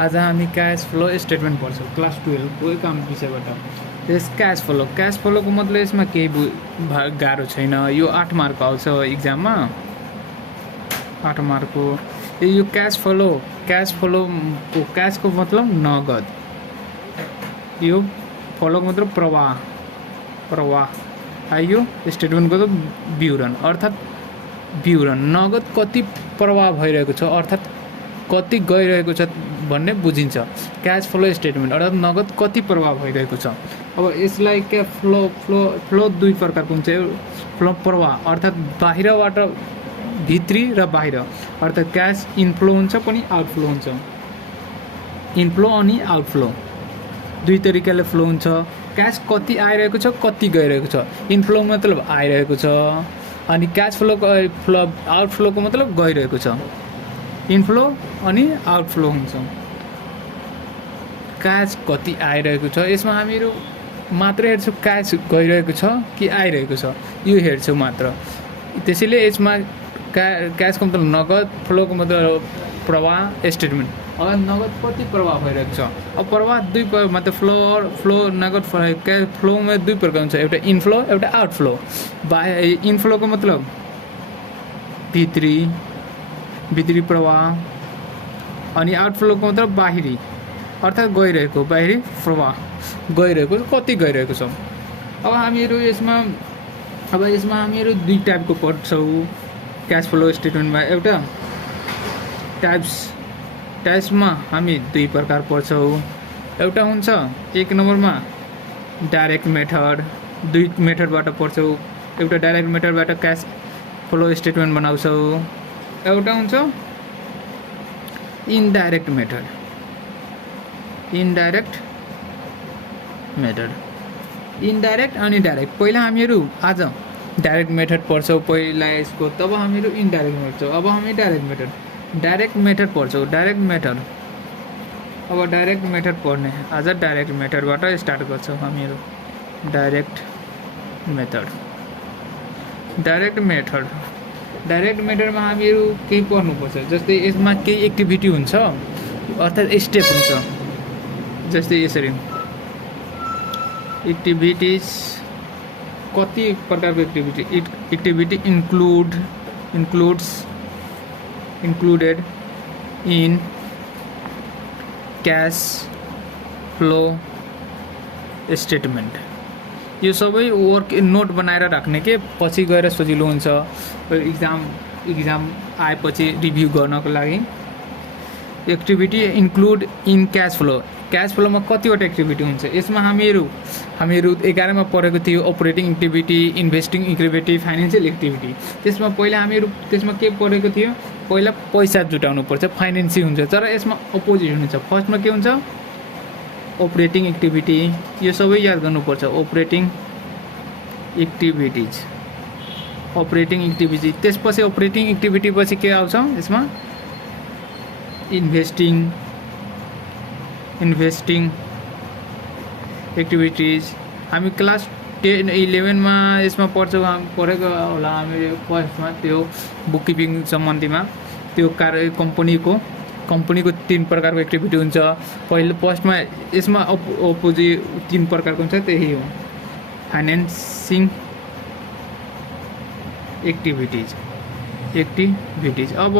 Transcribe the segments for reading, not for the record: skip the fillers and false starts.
आज हामी cash flow statement पढ्छौँ क्लास 12 को काम विषयबाट। त्यस क्यास फ्लोको मतलब यसमा केही गाह्रो छैन। यो 8 मार्क आउँछ इक्जाममा, 8 मार्कको। यो क्यास फ्लोको क्यासको मतलब नगद, यो फ्लोको मतलब प्रवाह। यो स्टेटमेन्टको त विवरण अर्थात् विवरण, नगद कति प्रवाह भइरहेको छ अर्थात् कति गइरहेको छ भन्ने बुझिन्छ। क्यास फ्लो स्टेटमेन्ट अर्थात् नगद कति प्रवाह भइरहेको छ। अब यसलाई क्या फ्लो दुई प्रकारको हुन्छ। फ्लो प्रवाह अर्थात् बाहिरबाट भित्री र बाहिर, अर्थात् क्यास इनफ्लो हुन्छ पनि आउटफ्लो हुन्छ। इनफ्लो अनि आउटफ्लो दुई तरिकाले फ्लो हुन्छ। क्यास कति आइरहेको छ कति गइरहेको छ। इनफ्लो मतलब आइरहेको छ अनि क्यास फ्लो आउटफ्लोको मतलब गइरहेको छ। इनफ्लो अनि आउटफ्लो हुन्छ। क्यास कति आइरहेको छ यसमा हामीहरू मात्र हेर्छौँ क्यास गइरहेको छ कि आइरहेको छ यो हेर्छौँ मात्र। त्यसैले यसमा क्यासको मतलब नगद, फ्लोको मतलब प्रवाह स्टेटमेन्ट। अब नगद कति प्रवाह भइरहेको छ। अब प्रवाह दुई मतलब फ्लो नगद फ्लोमा दुई प्रकार हुन्छ, एउटा इनफ्लो एउटा आउटफ्लो। इनफ्लोको मतलब भित्री प्रवाह अनि आउटफ्लोको मतलब बाहिरी अर्थात् गइरहेको, बाहिरी प्रवाह गइरहेको कति गइरहेको छ। अब यसमा हामीहरू दुई टाइपको पढ्छौँ क्यास फ्लो स्टेटमेन्टमा। एउटा टाइप्समा हामी दुई प्रकार पढ्छौँ। एउटा हुन्छ 1 नम्बरमा डाइरेक्ट मेथड, दुई मेथडबाट पढ्छौँ। एउटा डाइरेक्ट मेथडबाट क्यास फ्लो स्टेटमेन्ट बनाउँछौँ। एउटा हुन्छ इनडाइरेक्ट मेथड। इनडाइरेक्ट अनि डाइरेक्ट। पहिला हामीहरू आज डाइरेक्ट मेथड पढ्छौँ पहिला यसको, तब हामीहरू इनडाइरेक्ट पढ्छौँ। अब हामी डाइरेक्ट मेथड पढ्छौँ। अब डाइरेक्ट मेथड पढ्ने, आज डाइरेक्ट मेथडबाट स्टार्ट गर्छौँ हामीहरू। डाइरेक्ट मेथडमा हामीहरू केही पढ्नुपर्छ। जस्तै यसमा केही एक्टिभिटी हुन्छ अर्थात् स्टेप हुन्छ। जस्तै यसरी एक्टिभिटिज, कति प्रकारको activity included in cash flow statement. यो सबै वर्क नोट बनाएर राख्ने के पछि गएर सजिलो हुन्छ इक्जाम आएपछि रिभ्यू गर्नको लागि। एक्टिभिटी इन्क्लुड इन क्यास फ्लोमा कतिवटा एक्टिभिटी हुन्छ। यसमा हामीहरू 11मा पढेको थियो operating activity, investing activity, financial activity. त्यसमा पहिला हामीहरू के पढेको थियो, पहिला पैसा जुटाउनु पर्छ, फाइनेन्सिङ हुन्छ। तर यसमा अपोजिट हुन्छ। फर्स्टमा के हुन्छ अपरेटिङ एक्टिभिटी, यो सबै याद गर्नुपर्छ। अपरेटिङ एक्टिभिटिज त्यसपछि अपरेटिङ एक्टिभिटी पछि के आउँछ यसमा इन्भेस्टिङ एक्टिभिटिज। हामी क्लास 11मा यसमा पढेको होला हामी फर्स्टमा, त्यो बुक किपिङ सम्बन्धीमा। त्यो कम्पनीको 3 प्रकारको एक्टिभिटी हुन्छ। पहिलो फर्स्टमा यसमा अपोजिट 3 प्रकारको हुन्छ, त्यही हो फाइनेन्सिङ एक्टिभिटिज। अब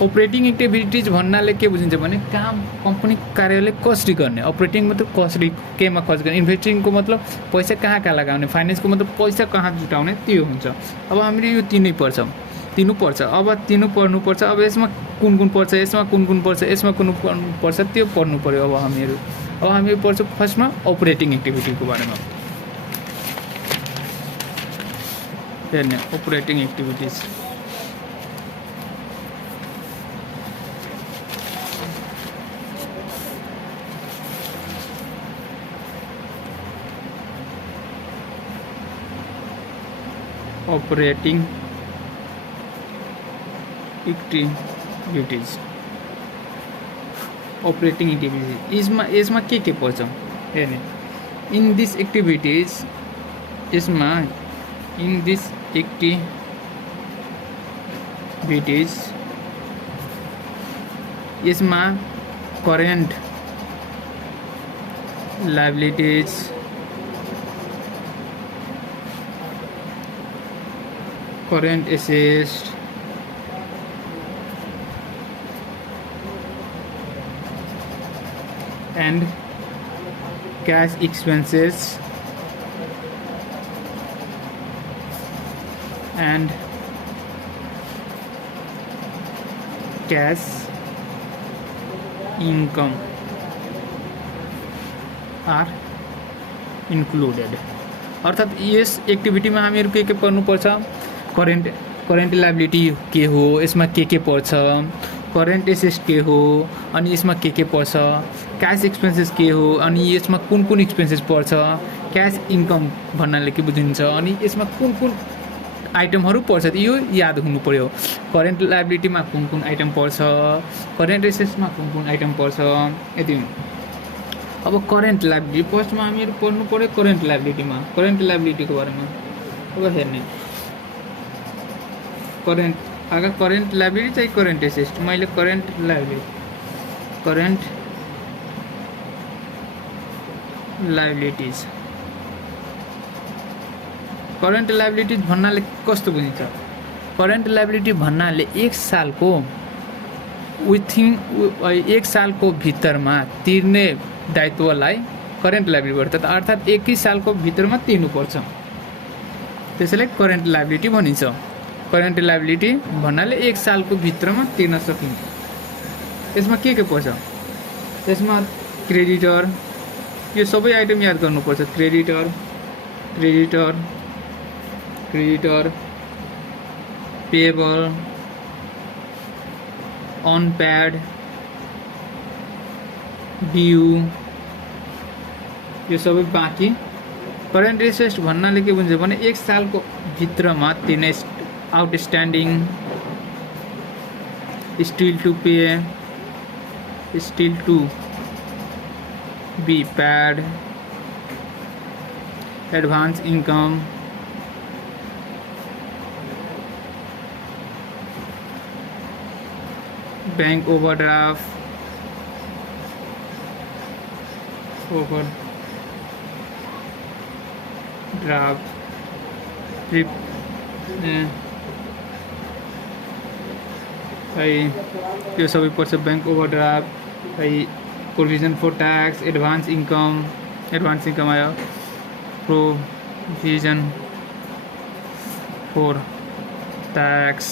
अपरेटिङ एक्टिभिटिज भन्नाले के बुझिन्छ भने काम कम्पनी कार्यालय कसरी गर्ने। अपरेटिङ मतलब कसरी केमा खर्च गर्ने। इन्भेस्टिङको मतलब पैसा कहाँ लगाउने। फाइनेन्सको मतलब पैसा कहाँ जुटाउने, त्यो हुन्छ। अब हामीले यो तीनु पर्छ। अब तीनु पढ्नुपर्छ। अब यसमा कुन पर्छ, यसमा कुन पर्छ त्यो पढ्नु पर्यो। अब हामीहरू पढ्छौँ फर्स्टमा अपरेटिङ एक्टिभिटीको बारेमा हेर्ने। अपरेटिङ एक्टिभिटिज यसमा के पर्छ हेर्ने। इन दिस एक्टिभिटिज यसमा current liabilities current assets and cash expenses and cash income are included. अर्थात यस एक्टिभिटीमा हामीहरू के पर्नुपर्छ, करेन्ट लायबिलिटी के हो, यसमा के पर्छ, करेन्ट एसेट्स के हो अनि यसमा के पर्छ, क्याश एक्सपेन्सेस के हो अनि यसमा कुन एक्सपेन्सेस पर्छ, क्याश इन्कम भन्नाले के बुझिन्छ अनि यसमा कुन आइटमहरू पर्छ यो याद हुनु पर्यो। करेन्ट लायबिलिटीमा कुन आइटम पर्छ, करेन्ट एसेट्समा कुन आइटम पर्छ, यति हो। अब करेन्ट लायबिलिटी फर्स्टमा हामीहरू पढ्नु पर्यो करेन्ट लायबिलिटीमा, करेन्ट लायबिलिटीको बारेमा अब हेर्ने करेन्ट लायबिलिटी चाहिँ करेन्ट एसेट्स, मैले करेन्ट लायबिलिटीज करेन्ट लायबिलिटीज भन्नाले कस्तो बुझिन्छ, करेन्ट लायबिलिटी भन्नाले एक सालको भित्रमा तिर्ने दायित्वलाई करेन्ट लायबिलिटी भन्छ। अर्थात् 21 सालको भित्रमा तिर्नुपर्छ, त्यसैले करेन्ट लायबिलिटी भनिन्छ। करेन्ट लायबिलिटी भन्नाले एक सालको भित्रमा तिर्न सकिन्छ। यसमा के पर्छ, यसमा क्रेडिटर, यो सबै आइटम याद गर्नुपर्छ। क्रेडिटर पेएबल, अनपेड, ड्यू, यो सबै बाँकी। करेन्ट एसेट्स भन्नाले के बुझ्छ भने एक सालको भित्रमा तिर्ने outstanding, still to pay, still to be paid, advance income, bank overdraft, यो सबै पर्छ। Bank overdraft, provision for tax, advance income आयो, provision for tax,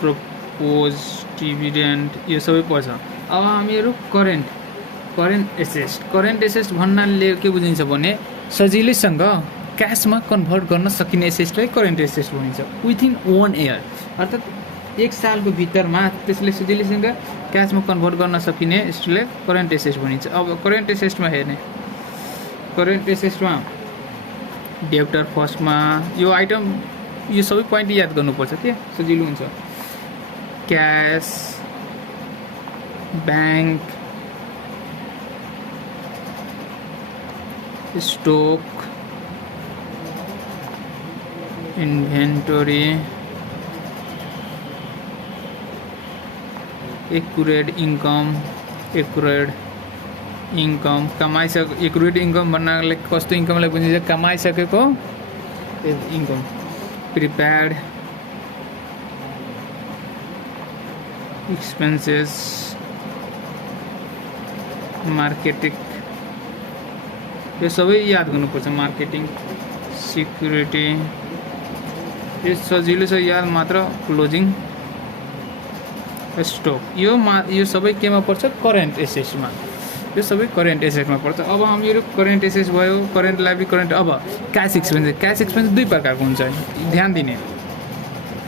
propose dividend, यो सबै पर्छ। अब हामीहरू करेन्ट एसेट्स भन्नाले के बुझिन्छ भने सजिलैसँग क्यासमा कन्भर्ट गर्न सकिने एसेट्सलाई करेन्ट एसेट्स भनिन्छ। विथिन 1 इयर, अर्थात् एक सालको भित्रमा त्यसले सजिलैसँग क्यासमा कन्भर्ट गर्न सकिने यसले करेन्ट एसेट्स भनिन्छ। अब करेन्ट एसेट्समा हेर्ने, करेन्ट एसेट्समा डेब्टर फर्स्टमा यो आइटम, यो सबै पोइन्ट याद गर्नुपर्छ के सजिलो हुन्छ। Cash, bank, stock, inventory, accurate income accurate income भन्नाले कस्तो इन्कमलाई बुझिन्छ, कमाइसकेको इन्कम। प्रिपेयर्ड एक्सपेन्सेस, मार्केटिङ, यो सबै याद गर्नुपर्छ। मार्केटिङ, सिक्युरिटी, यो सजिलो छ याद मात्र। क्लोजिङ स्टक, यो सबै केमा पर्छ, करेन्ट एसेट्समा, यो सबै करेन्ट एसेट्समा पर्छ। अब हामीहरू करेन्ट एसेट्स भयो, करेन्ट लायबिलिटी, करेन्ट। अब क्याश एक्सपेन्स दुई प्रकारको हुन्छ, ध्यान दिने।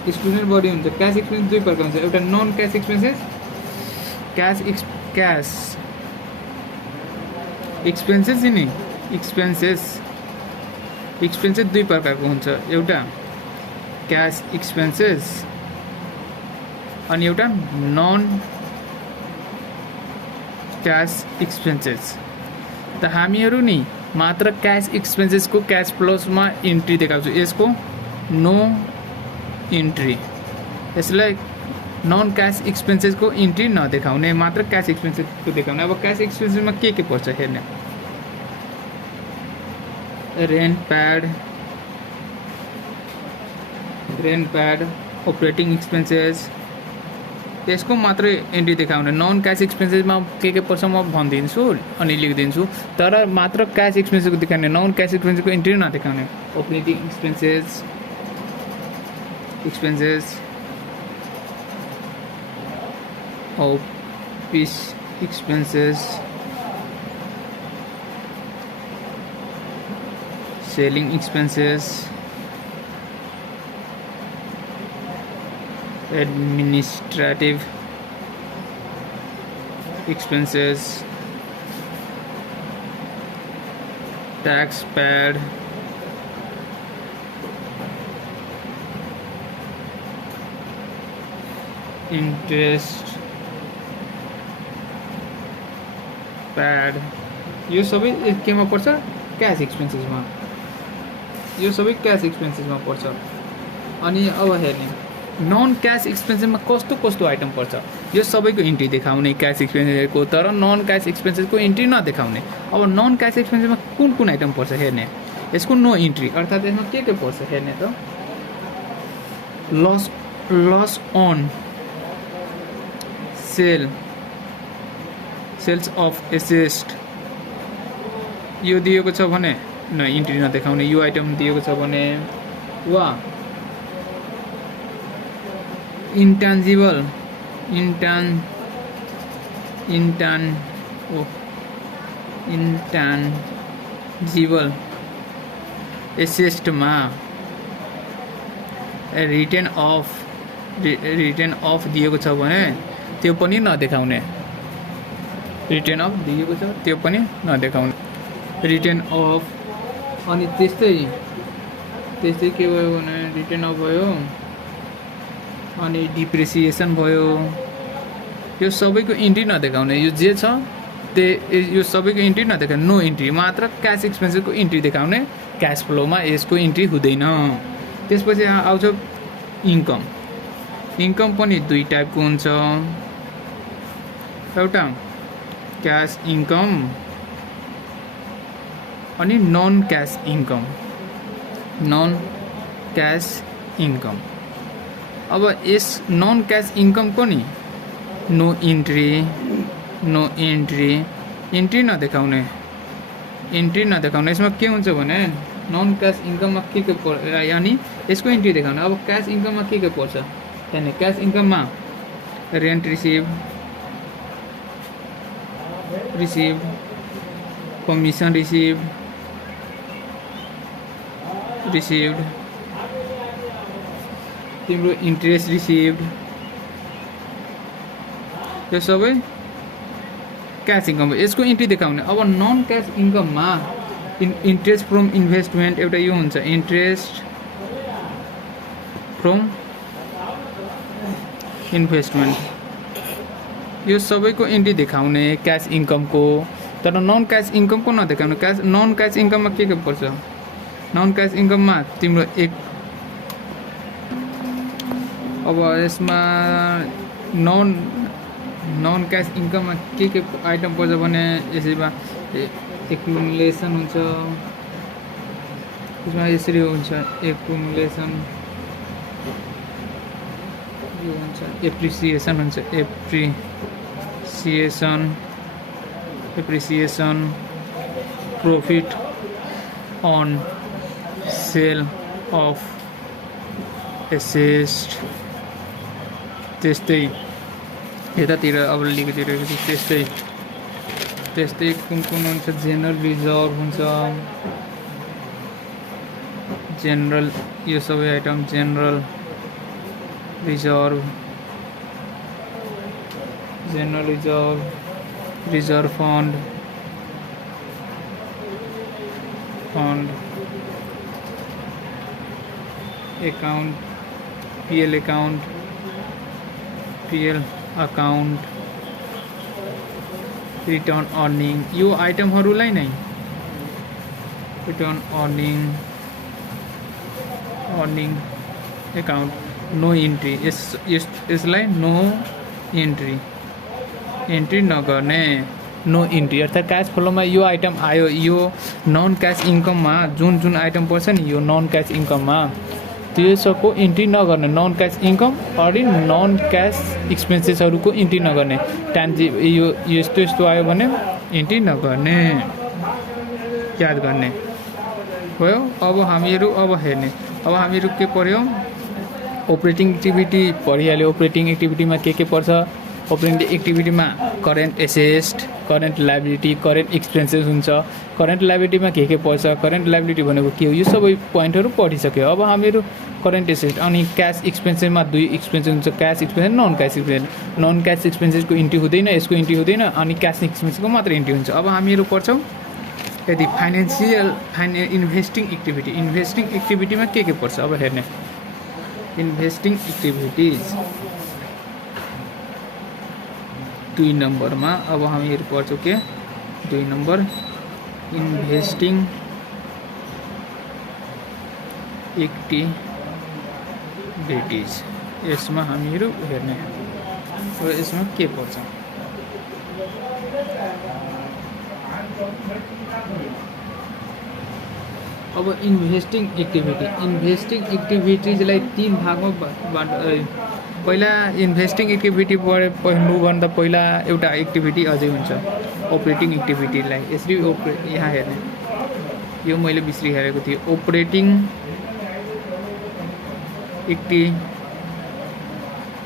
स्टुडेन्ट बडी हुन्छ, क्याश एक्सपेन्स दुई प्रकारको हुन्छ, एउटा non cash expenses, cash expenses नि एक्सपेन्सेस दुई प्रकारको हुन्छ, एउटा क्याश एक्सपेन्सेस अनि एउटा नन क्याश एक्सपेन्सेस। त हामीहरू नि मात्र क्याश एक्सपेन्सेसको क्याश फ्लोमा इन्ट्री देखाउँछु, यसको नो इन्ट्री, यसलाई नन क्यास एक्सपेन्सेसको इन्ट्री नदेखाउने, मात्र क्यास एक्सपेन्सेसको देखाउने। अब क्यास एक्सपेन्सेसमा के पर्छ हेर्ने, रेन्ट प्याड, अपरेटिङ एक्सपेन्सेस, त्यसको मात्र एन्ट्री देखाउने। नन क्यास एक्सपेन्सेसमा के पर्छ म भनिदिन्छु अनि लेखिदिन्छु, तर मात्र क्यास एक्सपेन्सेसको देखाउने, नन क्यास एक्सपेन्सेसको एन्ट्री नदेखाउने। Operating expenses office expenses, selling expenses, administrative expenses, tax paid, interest paid, यो सबै केमा पर्छ, क्यास एक्सपेन्सेसमा, यो सबै क्यास एक्सपेन्सेसमा पर्छ। अनि अब हेर्ने नन क्यास एक्सपेन्सेसमा कस्तो आइटम पर्छ, यो सबैको इन्ट्री देखाउने क्यास एक्सपेन्सेसको, तर नन क्यास एक्सपेन्सेसको इन्ट्री नदेखाउने। अब नन क्यास एक्सपेन्सेसमा कुन आइटम पर्छ हेर्ने, यसको नो इन्ट्री, अर्थात् यसमा के पर्छ हेर्ने त, loss on sales of asset, यो दिएको छ भने न इन्ट्री नदेखाउने, यो आइटम दिएको छ भने, वा इन्टान्जिबल एसेटमा रिटर्न अफ दिएको छ भने त्यो पनि नदेखाउने, रिटर्न अफ दिएको छ त्यो पनि नदेखाउने, रिटर्न अफ। अनि त्यस्तै के भयो भने रिटर्न अफ भयो, अनि डिप्रिसिएसन भयो, यो सबैको इन्ट्री नदेखाउने, यो जे छ यो सबैको इन्ट्री नदेखाउने, नो इन्ट्री, मात्र क्यास एक्सपेन्सेसको इन्ट्री देखाउने। क्यास फ्लोमा यसको इन्ट्री हुँदैन। त्यसपछि आउँछ इन्कम पनि दुई टाइपको हुन्छ, एउटा क्यास इन्कम अनि नन क्यास इन्कम। अब यस नन क्यास इन्कमको नि नो इन्ट्री, इन्ट्री नदेखाउने, यसमा के हुन्छ भने नन क्यास इन्कममा के यानि यसको इन्ट्री देखाउने। अब क्यास इन्कममा के पर्छ, यानी क्यास इन्कममा रेन्ट रिसिभ, कमिसन रिसिभ्ड, तिम्रो इन्ट्रेस्ट रिसिभ्ड, यो सबै क्यास इन्कम, यसको इन्ट्री देखाउने। अब नन क्यास इन्कममा इन्ट्रेस्ट फ्रम इन्भेस्टमेन्ट एउटा यो हुन्छ, इन्ट्रेस्ट फ्रम इन्भेस्टमेन्ट, यो सबैको इन्ट्री देखाउने क्यास इन्कमको, तर नन क्यास इन्कमको नदेखाउने। नन क्यास इन्कममा के पर्छ, नन क्यास इन्कममा तिम्रो अब यसमा नन क्यास इन्कममा के आइटम पर्छ भने यसैमा एक्युमुलेसन हुन्छ, यसमा यसरी हुन्छ एक्युमुलेसन, यो हुन्छ एप्रिसिएसन हुन्छ, appreciation, profit on sale of asset, त्यस्तै यतातिर अब लेखिदिरहेको छु। त्यस्तै कुन हुन्छ, जेनरल रिजर्भ हुन्छ, जेनरल, यो सबै item general reserve, reserve fund, account, PL account, return earning, यो आइटमहरूलाई नै return earning account, no entry, यसलाई नो इन्ट्री नगर्ने, नो इन्ट्री अर्थात् क्यास फ्लोमा यो आइटम आयो, यो नन क्यास इन्कममा जुन आइटम पर्छ नि यो नन क्यास इन्कममा त्यो सबको इन्ट्री नगर्ने, नन क्यास इन्कम अनि नन क्यास एक्सपेन्सेसहरूको इन्ट्री नगर्ने, यो यस्तो आयो भने इन्ट्री नगर्ने, याद गर्ने भयो। अब हामीहरू हेर्ने, अब हामीहरू के पर्यो, अपरेटिङ एक्टिभिटी परिहाल्यो। अपरेटिङ एक्टिभिटीमा के पर्छ, अपरेटिङ एक्टिभिटीमा current asset, current liability, current expenses हुन्छ। करेन्ट लायबिलिटीमा के पर्छ, करेन्ट लायबिलिटी भनेको के हो, यो सबै पोइन्टहरू पढिसक्यो। अब हामीहरू करेन्ट एसेट अनि क्यास एक्सपेन्सेसमा दुई एक्सपेन्सेस हुन्छ, cash expenses, non cash expenses. Non cash एक्सपेन्सेसको इन्ट्री हुँदैन, यसको इन्ट्री हुँदैन, अनि क्यास एक्सपेन्सेसको मात्र इन्ट्री हुन्छ। अब हामीहरू पढ्छौँ यदि इन्भेस्टिङ एक्टिभिटी, इन्भेस्टिङ एक्टिभिटीमा के पर्छ अब हेर्ने, इन्भेस्टिङ एक्टिभिटिज 2 नम्बरमा अब हामीहरू पढ्छौँ के 2 नम्बर इन्भेस्टिङ एक्टिभिटिज, यसमा हामीहरू हेर्ने र यसमा के पर्छ। अब इन्भेस्टिङ एक्टिभिटिजलाई 3 भागमा पहिला इन्भेस्टिङ एक्टिभिटी पढ्नुभन्दा पहिला एउटा एक्टिभिटी अझै हुन्छ अपरेटिङ एक्टिभिटीलाई यसरी यहाँ हेर्ने, यो मैले बिर्सिहालेको थिएँ। Operating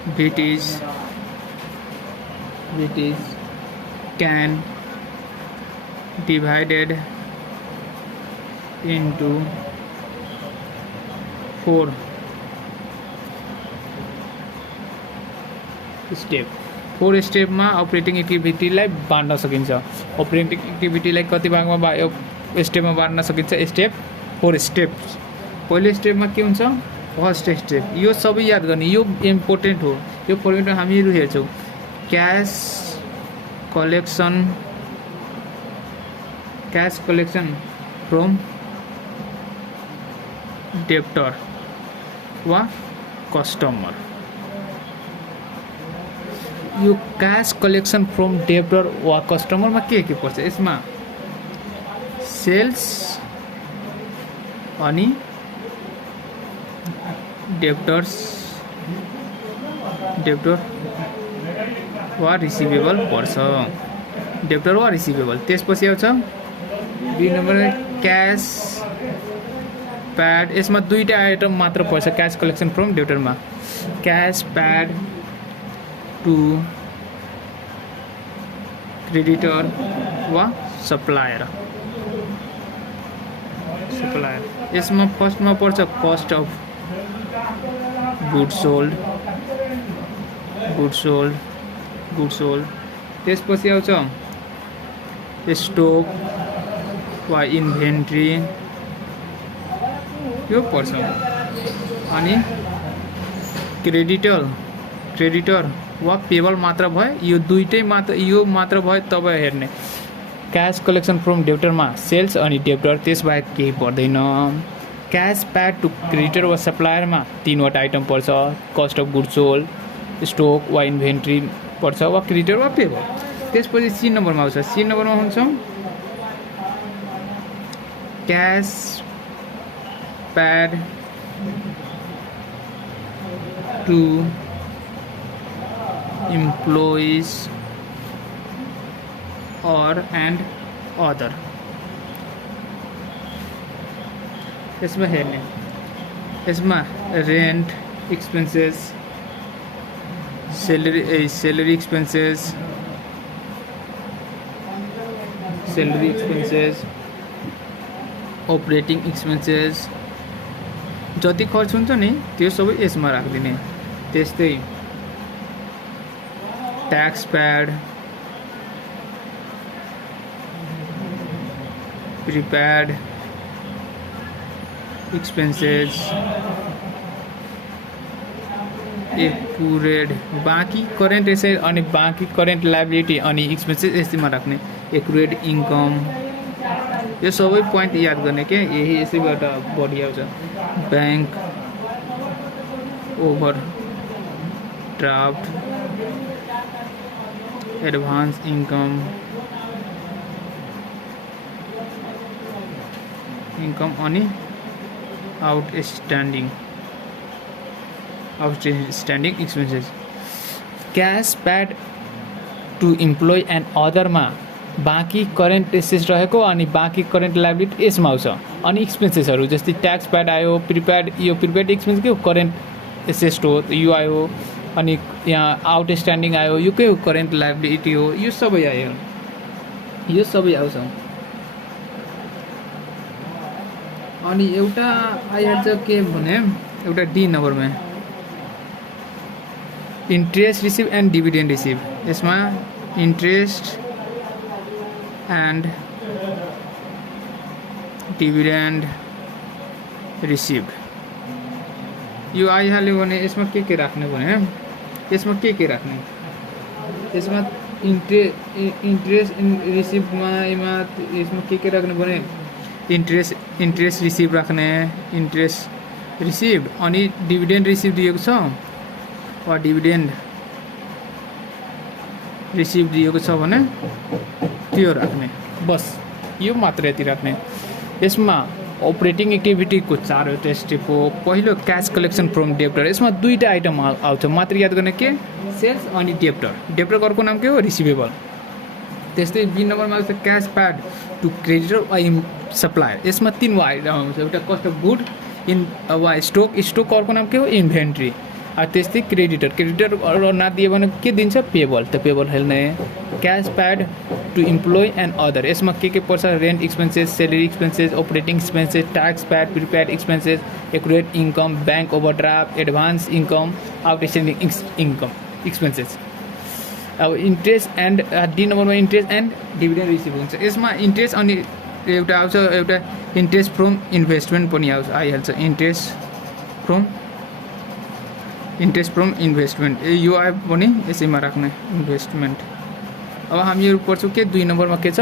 activities can divided into 4 step. 4 स्टेपमा अपरेटिङ एक्टिभिटीलाई बाँड्न सकिन्छ। अपरेटिङ एक्टिभिटीलाई कति भागमा स्टेपमा बाँड्न सकिन्छ, 4 स्टेप्स। पहिलो स्टेपमा के हुन्छ, फर्स्ट स्टेप, यो सबै याद गर्ने, यो इम्पोर्टेन्ट हो। यो फर्मेटमा हामीहरू हेर्छौँ क्यास कलेक्सन फ्रम डेब्टर वा कस्टमर। यो क्यास कलेक्सन फ्रम डेब्टर वा कस्टमरमा के पर्छ, यसमा सेल्स अनि डेब्टर वा रिसिभेबल पर्छ, डेब्टर वा रिसिभेबल। त्यसपछि आउँछ 2 नम्बरमा क्यास प्याड, यसमा 2टा आइटम मात्र पर्छ क्यास कलेक्सन फ्रम डेब्टरमा, क्यास प्याड टु क्रेडिटर वा सप्लायर। यसमा फर्स्टमा पर्छ कस्ट अफ गुड्स सोल्ड। त्यसपछि आउँछ स्टक वा इन्भेन्ट्री, यो पर्छ। अनि क्रेडिटर वा पेबल मात्र भयो, यो दुईटै मात्र भयो तब हेर्ने। क्यास कलेक्सन फ्रम डेब्टरमा सेल्स अनि डेब्टर, त्यसबाहेक केही पर्दैन। क्यास प्याड टु क्रेडिटर वा सप्लायरमा 3वटा आइटम पर्छ, cost of goods sold, stock वा इन्भेन्ट्री पर्छ वा क्रेडिटर वा पेबल। त्यसपछि सी नम्बरमा आउँछ, सी नम्बरमा हुन्छ cash paid to employees and other. यसमा हेर्ने, यसमा rent expenses, salary expenses, operating expenses जति खर्च हुन्छ नि त्यो सबै यसमा राखिदिने। त्यस्तै tax paid, prepaid expenses, accurate, बाँकी करेन्ट एसेट अनि बाँकी करेन्ट लायबिलिटी अनि एक्सपेन्सेस यसैमा राख्ने। एक्युरेट इन्कम, यो सबै पोइन्ट याद गर्ने के, यही यसैबाट बढी आउँछ। ब्याङ्क ओभरड्राफ्ट एडभान्स इन्कम अनि outstanding expenses cash paid to employee and अदरमा बाँकी करेन्ट एसेस रहेको अनि बाँकी करेन्ट लायबिलिटी यसमा आउँछ अनि एक्सपेन्सेसहरू जस्तै ट्याक्स प्याड आयो प्रिपेड यो प्रिपेड एक्सपेन्स के हो करेन्ट एसेस हो यो आयो अनि यहाँ आउटस्ट्यान्डिङ आयो यो के हो करेन्ट लायबिलिटी हो यो सबै आयो यो सबै आउँछ अनि एउटा आइहाल्छ के भने एउटा डी नम्बरमा interest receive and dividend receive यसमा इन्ट्रेस्ट एन्ड डिभिडेन्ड रिसिभ यो आइहाल्यो भने यसमा के राख्ने भने यसमा के राख्ने यसमा इन्ट्रेस्ट रिसिभमा यसमा के राख्ने भने इन्ट्रेस्ट रिसिभ राख्ने इन्ट्रेस्ट रिसिभ अनि डिभिडेन्ड रिसिभ दिएको छ वा डिभिडेन्ड रिसिभ दिएको छ भने त्यो राख्ने बस यो मात्र यति राख्ने यसमा अपरेटिङ एक्टिभिटीको 4वटा स्टेप हो पहिलो क्यास कलेक्सन फ्रम डेप्टर यसमा 2टा आइटम आउँछ मात्र याद गर्ने के सेल्स अनि डेप्टरको अर्को नाम के हो रिसिभेबल त्यस्तै बी नम्बरमा आउँछ क्यास प्याड टु क्रेडिटर वा सप्लायर यसमा 3वटा आइटम आउँछ एउटा कस्ट अफ गुड इन वा स्टोकको अर्को नाम के हो इन्भेन्ट्री त्यस्तै क्रेडिटर नदियो भने के दिन्छ पेबल त पेबल हेर्ने cash paid to employee and other यसमा के पर्छ rent expenses salary expenses operating expenses tax paid prepaid expenses accurate income bank overdraft advance income outstanding income expenses अब इन्ट्रेस्ट एन्ड डी नम्बरमा इन्ट्रेस्ट एन्ड डिभिडेन्ड रिसिभ हुन्छ यसमा interest अनि एउटा आउँछ एउटा इन्ट्रेस्ट फ्रम इन्भेस्टमेन्ट पनि आइहाल्छ इन्ट्रेस्ट फ्रम इन्भेस्टमेन्ट यो आयो पनि यसैमा राख्ने इन्भेस्टमेन्ट अब हामीहरू पढ्छौँ के 2 नम्बरमा के छ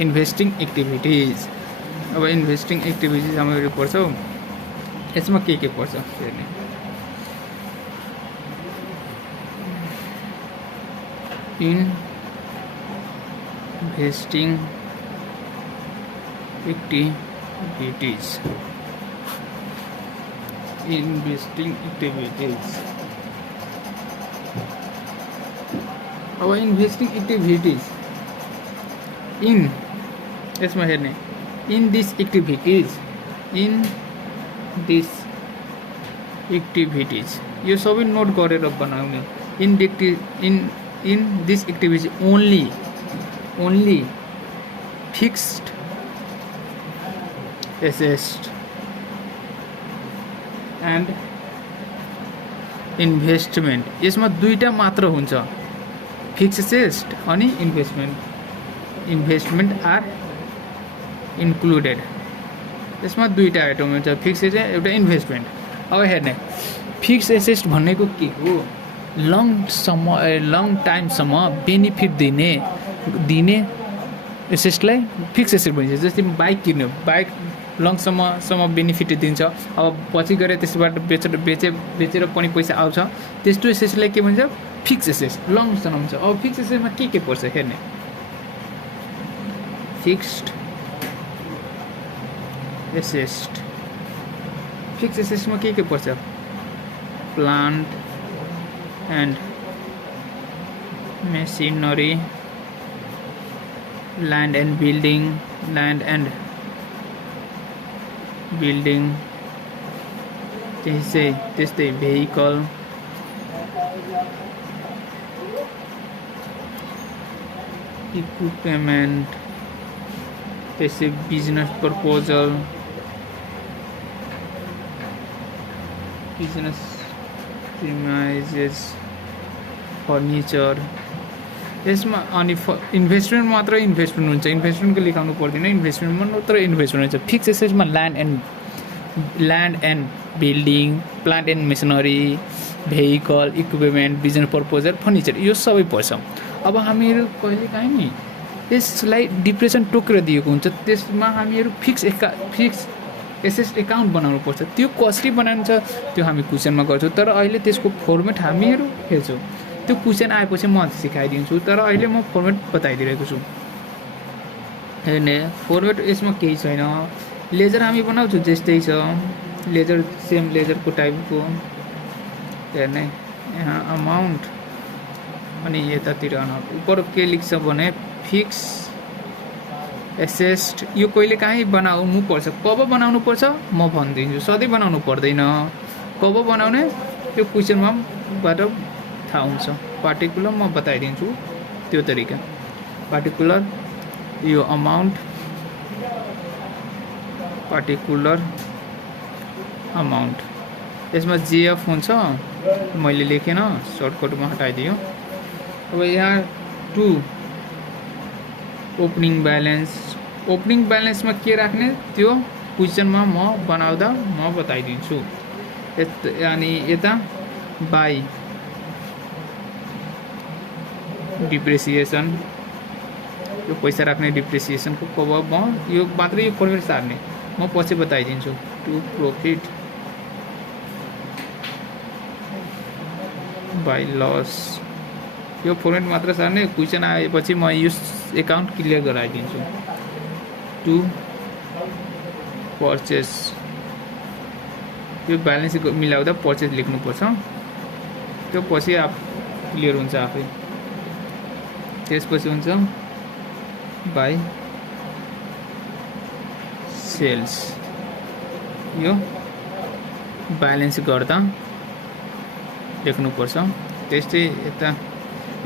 इन्भेस्टिङ एक्टिभिटिज अब इन्भेस्टिङ एक्टिभिटिज हामीहरू पढ्छौँ यसमा के पर्छ हेर्ने इन्भेस्टिङ एक्टिभिटिज अब इन्भेस्टिङ एक्टिभिटिज यसमा हेर्ने इन दिस एक्टिभिटिज यो सबै नोट गरेर बनाउने in this activities only fixed asset and investment यसमा 2टा मात्र हुन्छ फिक्स एसेट अनि इन्भेस्टमेन्ट आर इन्क्लुडेड यसमा 2टा आइटम हुन्छ फिक्स एसेट एउटा इन्भेस्टमेन्ट अब हेर्ने फिक्स एसेट भनेको के हो लङ टाइमसम्म बेनिफिट दिने एसेटलाई फिक्स एसेट भनिन्छ जस्तै बाइक किन्यो बाइक लङसम्म बेनिफिट दिन्छ अब पछि गएर त्यसबाट बेचेर पनि पैसा आउँछ त्यस्तो एसेटलाई के भन्छ फिक्स एसेट लङसम्म हुन्छ अब फिक्स एसेटमा के पर्छ हेर्ने फिक्स्ड एसेट फिक्स एसेटमा के पर्छ plant and machinery land and building त्यस्तै vehicle equipment त्यस्तै business proposal business premises furniture यसमा अनि इन्भेस्टमेन्ट मात्र इन्भेस्टमेन्ट हुन्छ इन्भेस्टमेन्टको लेखाउनु पर्दैन इन्भेस्टमेन्टमा मात्र इन्भेस्टमेन्ट हुन्छ फिक्स एसेटमा land and building plant and machinery vehicle equipment business proposal furniture यो सबै पर्छ अब हामीहरू कहिलेकाहीँ नि यसलाई डिप्रेसन टोकेर दिएको हुन्छ त्यसमा हामीहरू फिक्स एसेट एकाउन्ट बनाउनुपर्छ। त्यो कसरी बनाइन्छ त्यो हामी क्वेसनमा गर्छौँ, तर अहिले त्यसको फर्मेट हामीहरू हेर्छौँ। त्यो क्वेसन आएपछि म सिकाइदिन्छु, तर अहिले म फर्मेट बताइदिरहेको छु। हेर्ने फर्मेट यसमा केही छैन। लेजर हामी बनाउँछौँ जस्तै छ, लेजर सेम लेजरको टाइपको। हेर्ने यहाँ अमाउन्ट अनि यतातिर ऊपर के लेख्छ भने फिक्स एसेट। यो कहिले काहीँ बनाउनु पर्छ, कब बनाउनु पर्छ म भनिदिन्छु, सधैँ बनाउनु पर्दैन। कब बनाउने त्यो क्वेसनमा बाट थाहा हुन्छ। पार्टिकुलर म बताइदिन्छु त्यो तरिका। पार्टिकुलर यो अमाउन्ट, पार्टिकुलर अमाउन्ट, यसमा जेएफ हुन्छ, मैले लेखेन सर्टकटमा हटाइदियो। अब यहाँ 2 ओपनिङ ब्यालेन्स। ओपनिङ ब्यालेन्समा के राख्ने त्यो क्वेसनमा म बनाउँदा म बताइदिन्छु। अनि यता बाई डिप्रेसिएसन, यो पैसा राख्ने डिप्रेसिएसनको कब म यो मात्रै यो फर्मेट सार्ने म पछि बताइदिन्छु। टु प्रॉफिट बाई लस, यो फर्मेट मात्र सार्ने। क्वेसन आएपछि म यो एकाउन्ट क्लियर गराइदिन्छु। टु पर्चेस, यो ब्यालेन्स मिलाउँदा पर्चेस लेख्नुपर्छ, त्यो पछि क्लियर हुन्छ आफै। त्यसपछि हुन्छ बाई सेल्स, यो ब्यालेन्स गर्दा लेख्नुपर्छ। त्यस्तै यता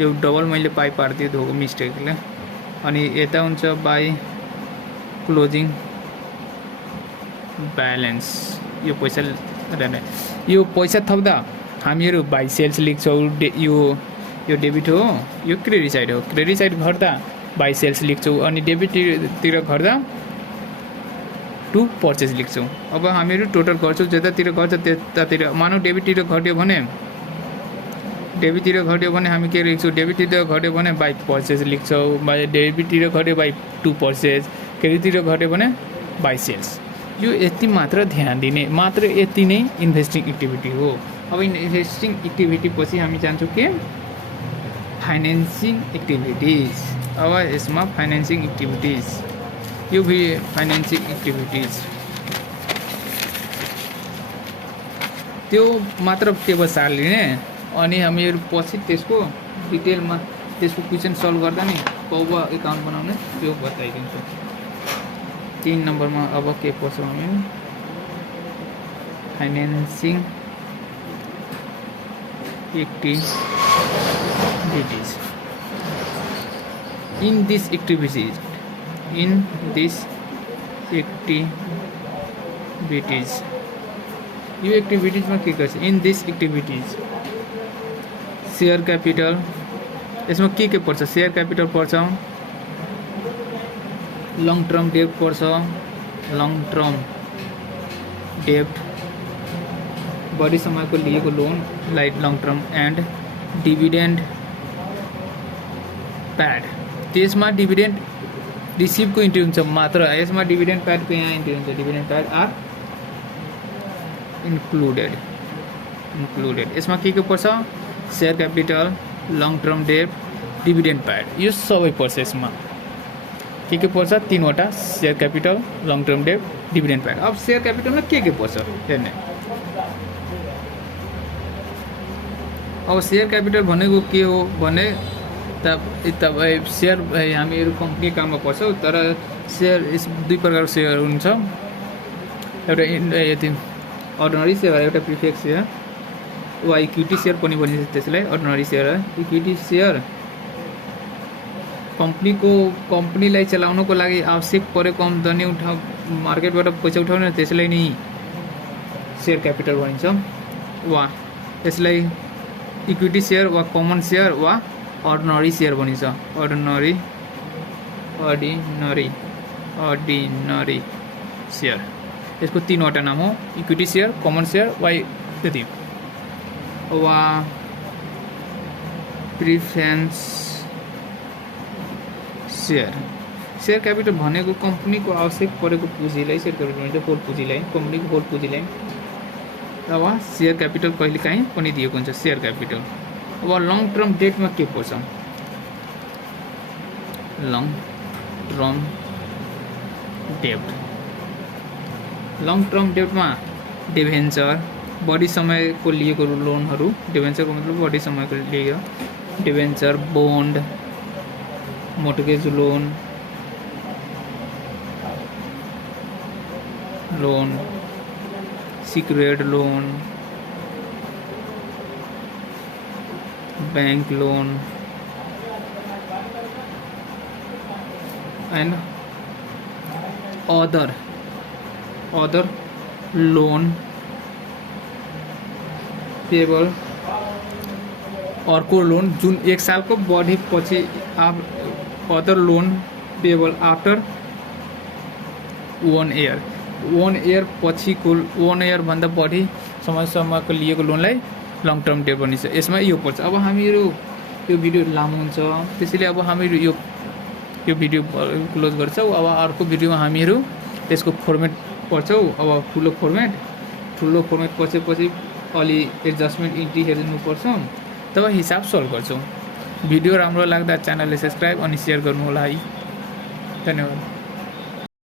यो डबल मैले पाइ पारिदिएँ धोको मिस्टेकले। अनि यता हुन्छ बाई क्लोजिङ ब्यालेन्स, यो पैसा रहने, यो पैसा थप्दा हामीहरू बाई सेल्स लेख्छौँ। यो डेबिट हो, यो क्रेडिट साइड हो। क्रेडिट साइड घट्दा बाई सेल्स लेख्छौँ, अनि डेबिटतिर घट्दा टु पर्चेस लेख्छौँ। अब हामीहरू टोटल गर्छौँ, जतातिर घट्छ त्यतातिर। मानौ डेबिटतिर घट्यो भने हामी के लेख्छौँ, डेबिटतिर घट्यो भने बाई पर्चेस लेख्छौँ, डेबिटतिर घट्यो बाई टु पर्चेस, क्रेडिटतिर घट्यो भने बाई सेल्स। यो यति मात्र ध्यान दिने, मात्र यति नै इन्भेस्टिङ एक्टिभिटी हो। अब इन्भेस्टिङ एक्टिभिटी पछि हामी जान्छौँ के फाइनेन्सिङ एक्टिभिटिज। अब यसमा फाइनेन्सिङ एक्टिभिटिज, यो भी फाइनेन्सिङ एक्टिभिटिज त्यो मात्र टेबल सार्लिने, अनि हामीहरू पछि त्यसको डिटेलमा त्यसको क्वेसन सल्भ गर्दा नि कब एकाउन्ट बनाउने त्यो बताइदिन्छु। 3 नम्बरमा अब के पर्छ भने financing activities. In this activities यो एक्टिभिटिजमा के गर्छ, in this activities share capital, यसमा के पर्छ, शेयर क्यापिटल पर्छ, लङ टर्म डेब्ट पर्छ, लङ टर्म डेब्ट बढी समयको लिएको loan like long term, and dividend paid. त्यसमा डिभिडेन्ड रिसिभको इन्ट्री हुन्छ मात्र, यसमा डिभिडेन्ड प्याडको यहाँ इन्ट्री हुन्छ। Dividend paid are included. यसमा के पर्छ, शेयर क्यापिटल, लङ टर्म डेब्ट, डिभिडेन्ड प्याड, यो सबै पर्छ। यसमा के पर्छ, 3वटा, शेयर क्यापिटल, लङ टर्म डेब्ट, डिभिडेन्ड प्याड। अब शेयर क्यापिटलमा के पर्छ हेर्ने। अब शेयर क्यापिटल भनेको के हो भने तपाईँ शेयर हामीहरू कम्पनी काममा पर्छौँ, तर शेयर 2 प्रकारको शेयर हुन्छ। एउटा यति अर्डिनरी शेयर, एउटा प्रिफिक्स शेयर, वा इक्विटी शेयर पनि भनिन्छ त्यसलाई। अर्डिनरी शेयर, इक्विटी शेयर कम्पनीलाई चलाउनको लागि आवश्यक परेको आम्दानी मार्केटबाट पैसा उठाउने, त्यसलाई नै शेयर क्यापिटल भनिन्छ। वा यसलाई इक्विटी शेयर वा कमन शेयर वा अर्डिनरी शेयर भनिन्छ। अर्डिनरी शेयर, यसको 3वटा नाम हो, इक्विटी शेयर, कमन शेयर वा त्यति, वा प्रिफरेन्स शेयर। सेयर क्यापिटल भनेको कम्पनीको आवश्यक परेको पुँजीलाई सेयर क्यापिटल भन्छ, होल पुँजीलाई, कम्पनीको होल पुँजीलाई। अब सेयर क्यापिटल कहिलेकाहीँ पनि दिएको हुन्छ सेयर क्यापिटल। अब लङ टर्म डेटमा के पर्छ? Long term debt, long term डेटमा डिभेन्चर, बढी समयको लिएको लोनहरू, डिभेन्चरको मतलब बढी समयको लिएको, debenture, bond, mortgage loan, secured loan, bank loan and other loan payable. अर्को लोन जुन 1 सालको बढी पछि other loan payable after 1 year, 1 year पछिको 1 इयर भन्दा बढी समयसम्मको लिएको लोनलाई लङ टर्म डेट भनिन्छ। यसमा यो पर्छ। अब हामीहरू यो भिडियो लामो हुन्छ, त्यसैले अब हामीहरू यो भिडियो क्लोज गर्छौँ। अब अर्को भिडियोमा हामीहरू त्यसको फर्मेट पढ्छौँ। अब ठुलो फर्मेट पछि अलि एडजस्टमेन्ट इन्ट्री हेर्नुपर्छ, तब हिसाब सल्भ गर्छौँ। भिडियो राम्रो लाग्दा च्यानललाई सब्सक्राइब अनि सेयर गर्नु होला है। धन्यवाद।